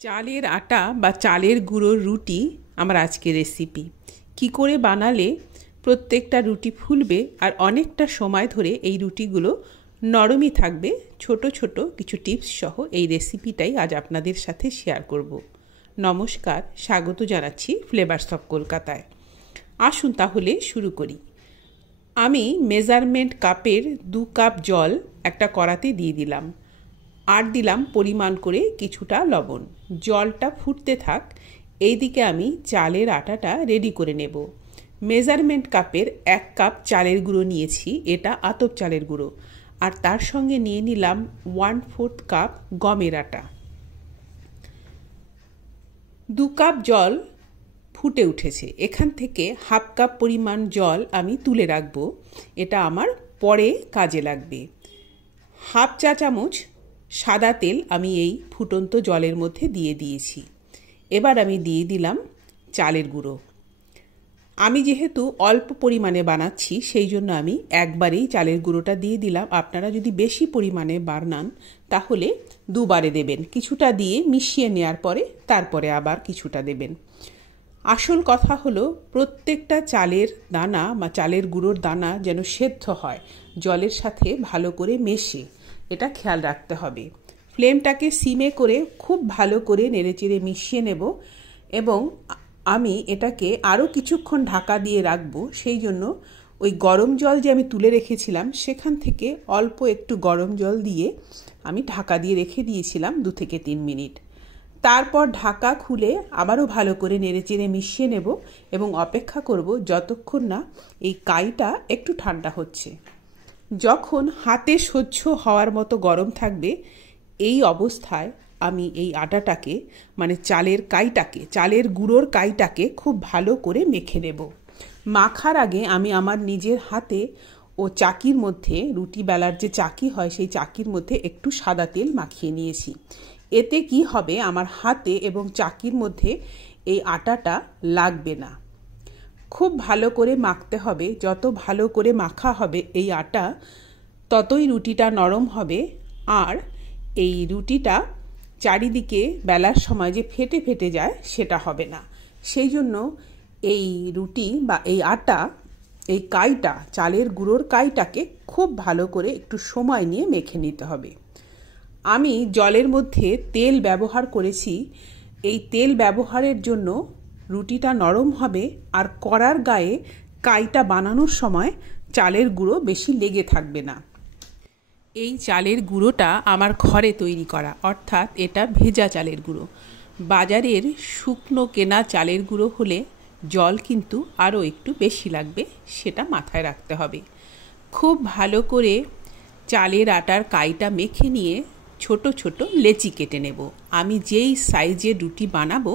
চালের আটা বা চালের গুঁড়োর রুটি আমার আজকের রেসিপি। কি করে বানালে প্রত্যেকটা রুটি ফুলবে আর অনেকটা সময় ধরে এই রুটিগুলো নরমই থাকবে, ছোট ছোট কিছু টিপস সহ এই রেসিপিটাই আজ আপনাদের সাথে শেয়ার করব। নমস্কার, স্বাগত জানাচ্ছি ফ্লেভারস অফ কলকাতায়। আসুন তাহলে শুরু করি। আমি মেজারমেন্ট কাপের 2 কাপ জল একটা কড়াতে দিয়ে দিলাম, আর দিলাম পরিমাণ করে কিছুটা লবণ। জলটা ফুটতে থাক, এইদিকে আমি চালের আটাটা রেডি করে নেব। মেজারমেন্ট কাপের 1 কাপ চালের গুঁড়ো নিয়েছি, এটা আতপ চালের গুঁড়ো, আর তার সঙ্গে নিয়ে নিলাম 1/4 কাপ গমের আটা। 2 কাপ জল ফুটে উঠেছে, এখান থেকে 1/2 কাপ পরিমাণ জল আমি তুলে রাখবো, এটা আমার পরে কাজে লাগবে। 1/2 চা চামচ সাদা তেল আমি এই ফুটন্ত জলের মধ্যে দিয়ে দিয়েছি। এবার আমি দিয়ে দিলাম চালের গুঁড়ো। আমি যেহেতু অল্প পরিমাণে বানাচ্ছি সেই জন্য আমি একবারেই চালের গুঁড়োটা দিয়ে দিলাম। আপনারা যদি বেশি পরিমাণে বানান তাহলে দুবারে দেবেন, কিছুটা দিয়ে মিশিয়ে নেওয়ার পরে তারপরে আবার কিছুটা দেবেন। আসল কথা হলো প্রত্যেকটা চালের দানা বা চালের গুঁড়োর দানা যেন সেদ্ধ হয়, জলের সাথে ভালো করে মেশে, এটা খেয়াল রাখতে হবে। ফ্লেমটাকে সিমে করে খুব ভালো করে নেড়েচেড়ে মিশিয়ে নেব এবং আমি এটাকে আরও কিছুক্ষণ ঢাকা দিয়ে রাখবো। সেই জন্য ওই গরম জল যে আমি তুলে রেখেছিলাম সেখান থেকে অল্প একটু গরম জল দিয়ে আমি ঢাকা দিয়ে রেখে দিয়েছিলাম 2 থেকে 3 মিনিট। তারপর ঢাকা খুলে আবারও ভালো করে নেড়েচেড়ে মিশিয়ে নেব এবং অপেক্ষা করব যতক্ষণ না এই কাইটা একটু ঠান্ডা হচ্ছে। যখন হাতে সহ্য হওয়ার মতো গরম থাকবে এই অবস্থায় আমি এই আটাটাকে মানে চালের কাইটাকে, চালের গুঁড়োর কাইটাকে খুব ভালো করে মেখে নেব। মাখার আগে আমি আমার নিজের হাতে ও চাকির মধ্যে, রুটি বেলার যে চাকি হয় সেই চাকির মধ্যে একটু সাদা তেল মাখিয়ে নিয়েছি। এতে কি হবে, আমার হাতে এবং চাকির মধ্যে এই আটাটা লাগবে না। খুব ভালো করে মাখতে হবে, যত ভালো করে মাখা হবে এই আটা ততই রুটিটা নরম হবে, আর এই রুটিটা চারিদিকে বেলার সময় যে ফেটে ফেটে যায় সেটা হবে না। সেই জন্য এই রুটি বা এই আটা, এই কাইটা, চালের গুঁড়োর কাইটাকে খুব ভালো করে একটু সময় নিয়ে মেখে নিতে হবে। আমি জলের মধ্যে তেল ব্যবহার করেছি, এই তেল ব্যবহারের জন্য রুটিটা নরম হবে আর কড়ার গায়ে কাইটা বানানোর সময় চালের গুঁড়ো বেশি লেগে থাকবে না। এই চালের গুঁড়োটা আমার ঘরে তৈরি করা, অর্থাৎ এটা ভেজা চালের গুঁড়ো। বাজারের শুকনো কেনা চালের গুঁড়ো হলে জল কিন্তু আরও একটু বেশি লাগবে, সেটা মাথায় রাখতে হবে। খুব ভালো করে চালের আটার কাইটা মেখে নিয়ে ছোট ছোট লেচি কেটে নেব। আমি যেই সাইজের রুটি বানাবো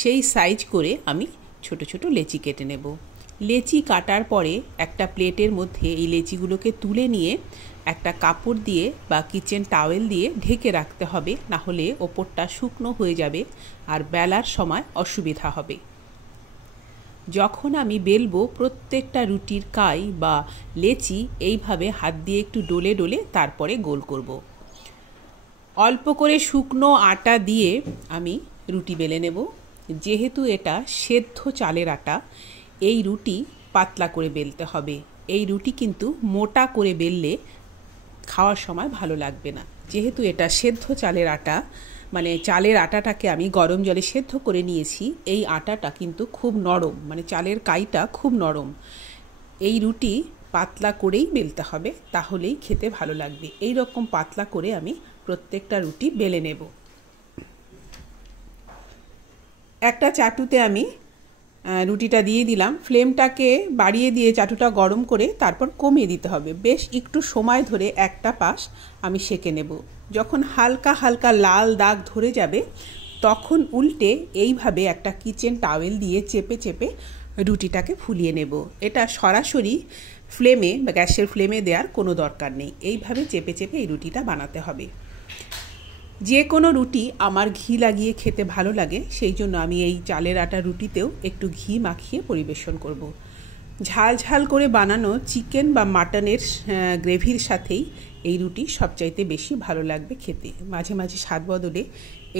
সেই সাইজ করে আমি ছোট ছোট লেচি কেটে নেব। লেচি কাটার পরে একটা প্লেটের মধ্যে এই লেচিগুলোকে তুলে নিয়ে একটা কাপড় দিয়ে বা কিচেন টাওয়েল দিয়ে ঢেকে রাখতে হবে, না হলে ওপরটা শুকনো হয়ে যাবে আর বেলার সময় অসুবিধা হবে। যখন আমি বেলবো প্রত্যেকটা রুটির কাই বা লেচি এইভাবে হাত দিয়ে একটু ডলে ডলে তারপরে গোল করব। অল্প করে শুকনো আটা দিয়ে আমি রুটি বেলে নেব। যেহেতু এটা সেদ্ধ চালের আটা, এই রুটি পাতলা করে বেলতে হবে। এই রুটি কিন্তু মোটা করে বেললে খাওয়ার সময় ভালো লাগবে না। যেহেতু এটা সেদ্ধ চালের আটা, মানে চালের আটাটাকে আমি গরম জলে সেদ্ধ করে নিয়েছি, এই আটাটা কিন্তু খুব নরম, মানে চালের কাইটা খুব নরম। এই রুটি পাতলা করেই বেলতে হবে, তাহলেই খেতে ভালো লাগবে। এই রকম পাতলা করে আমি প্রত্যেকটা রুটি বেলে নেব। একটা চাটুতে আমি রুটিটা দিয়ে দিলাম, ফ্লেমটাকে বাড়িয়ে দিয়ে চাটুটা গরম করে তারপর কমিয়ে দিতে হবে। বেশ একটু সময় ধরে একটা পাশ আমি সেঁকে নেব। যখন হালকা হালকা লাল দাগ ধরে যাবে তখন উল্টে এইভাবে একটা কিচেন টাওয়েল দিয়ে চেপে চেপে রুটিটাকে ফুলিয়ে নেব। এটা সরাসরি ফ্লেমে বা গ্যাসের ফ্লেমে দেওয়ার কোনো দরকার নেই, এইভাবে চেপে চেপে এই রুটিটা বানাতে হবে। যে কোনো রুটি আমার ঘি লাগিয়ে খেতে ভালো লাগে, সেই জন্য আমি এই চালের আটা রুটিতেও একটু ঘি মাখিয়ে পরিবেশন করব। ঝাল ঝাল করে বানানো চিকেন বা মাটনের গ্রেভির সাথেই এই রুটি সবচাইতে বেশি ভালো লাগবে খেতে। মাঝে মাঝে স্বাদ বদলে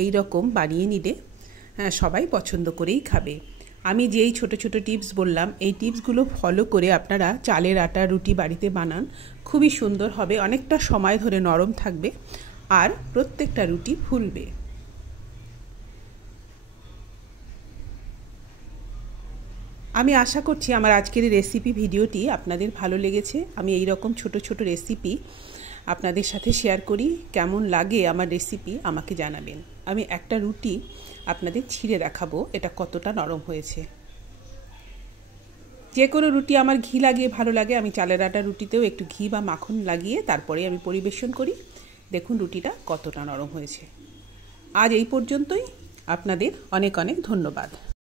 এই রকম বানিয়ে নিলে সবাই পছন্দ করেই খাবে। আমি যেই ছোট ছোট টিপস বললাম, এই টিপসগুলো ফলো করে আপনারা চালের আটার রুটি বাড়িতে বানান, খুবই সুন্দর হবে, অনেকটা সময় ধরে নরম থাকবে আর প্রত্যেকটা রুটি ফুলবে। আমি আশা করছি আমার আজকের এই রেসিপি ভিডিওটি আপনাদের ভালো লেগেছে। আমি এই রকম ছোট ছোট রেসিপি আপনাদের সাথে শেয়ার করি। কেমন লাগে আমার রেসিপি আমাকে জানাবেন। আমি একটা রুটি আপনাদের ছিঁড়ে দেখাবো এটা কতটা নরম হয়েছে। যে কোনো রুটি আমার ঘি লাগিয়ে ভালো লাগে, আমি চালের আটা রুটিতেও একটু ঘি বা মাখন লাগিয়ে তারপরে আমি পরিবেশন করি। দেখুন রুটিটা কতটা নরম হয়েছে। আজ এই পর্যন্তই। আপনাদের অনেক অনেক ধন্যবাদ।